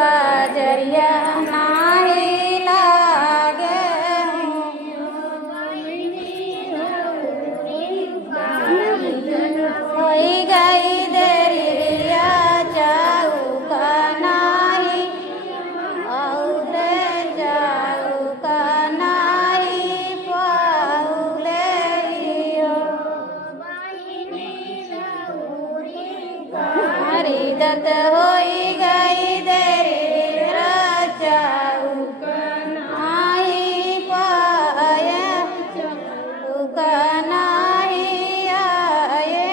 बाजरिया नाही लागे होई गई देरिया चौका नाही और चौका नाही पाउले हरी दत्त होई गई देरिया चौका नाही पाए चौका नाही आए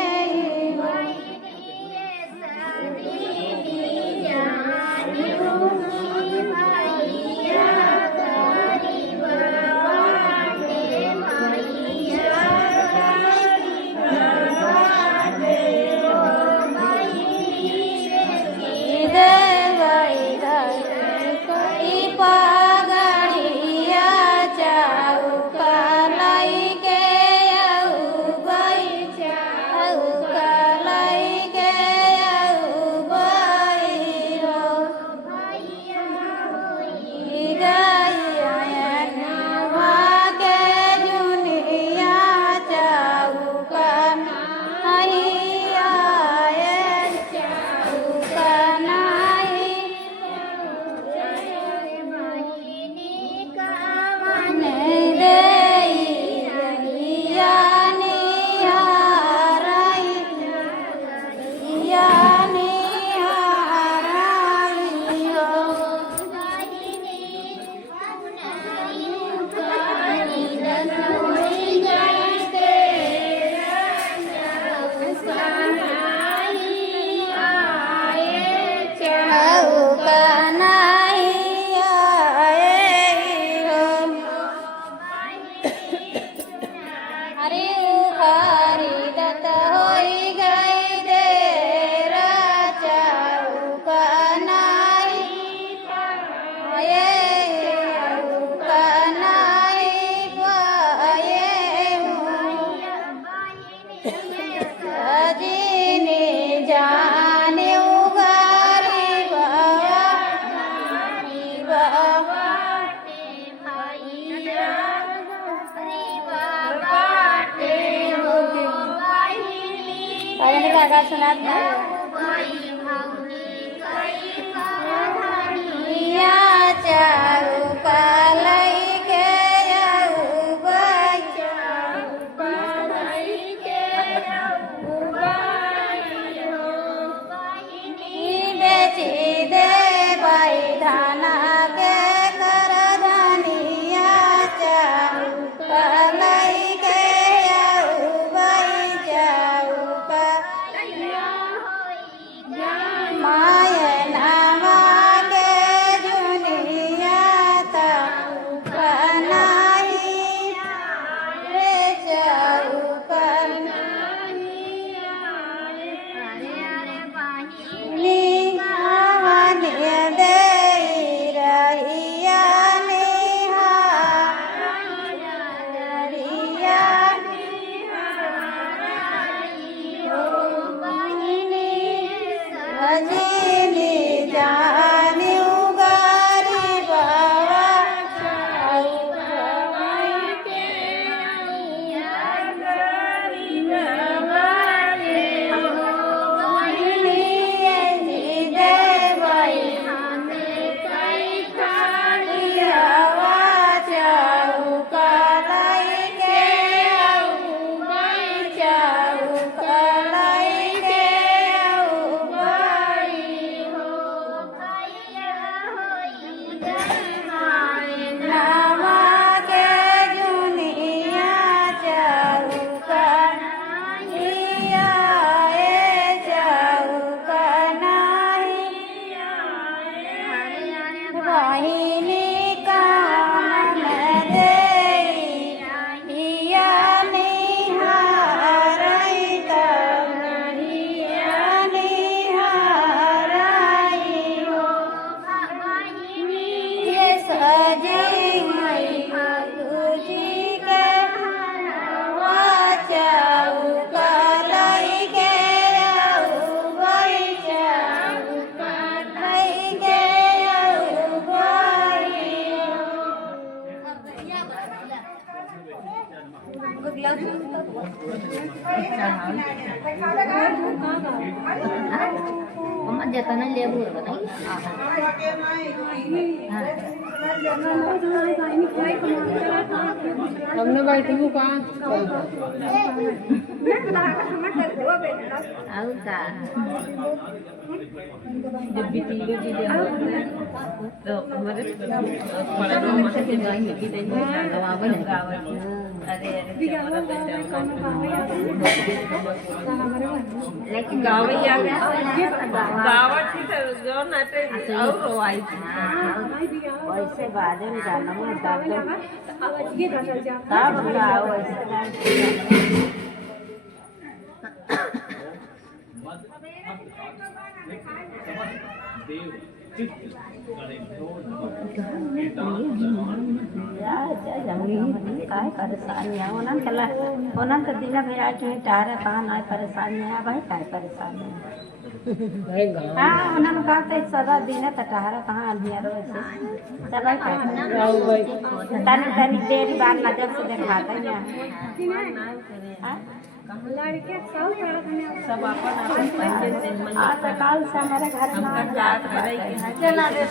पागड़िया चौका लाई के औबई चौका लाई के औबई हो गैया के जुनिया चौका नहीं आए चौका नहीं हरी दत्त होई गई देरा चौका नाही पाए चौका नाही पाए सजनी जाने उगारी बाबा का सुनात चौका लई के बेची दे बाई धाना के कर धनिया चौका लई के चौका मायनवा के जुनिया चौका नाही रे चौका निहावनिया दे रहिया निहारिया अजी जतन लेबू बताई हमने भाई तुम कहाँ आउ का जब भी तीन जी दे तो हमारे पड़ा दो मत के जाई की दे गवावे अरे लेकिन गावे या गावा थी तो जो नाटे और आई वैसे बाजे में जाना मैं तब गाओ वैसे काय परेशानियाँ उन्हन तो दिन भर आज में टारे कहाँ ना परेशानियाँ भाई काय परेशानियाँ हाँ उन्हन कहा तो सदा दिन तो टारे कहाँ अंधिया रोज चलो तनी तनी देर बाद नजर से दिखाते हैं सब अपन हाँ तो कल से हमारे घर में जात है चला दे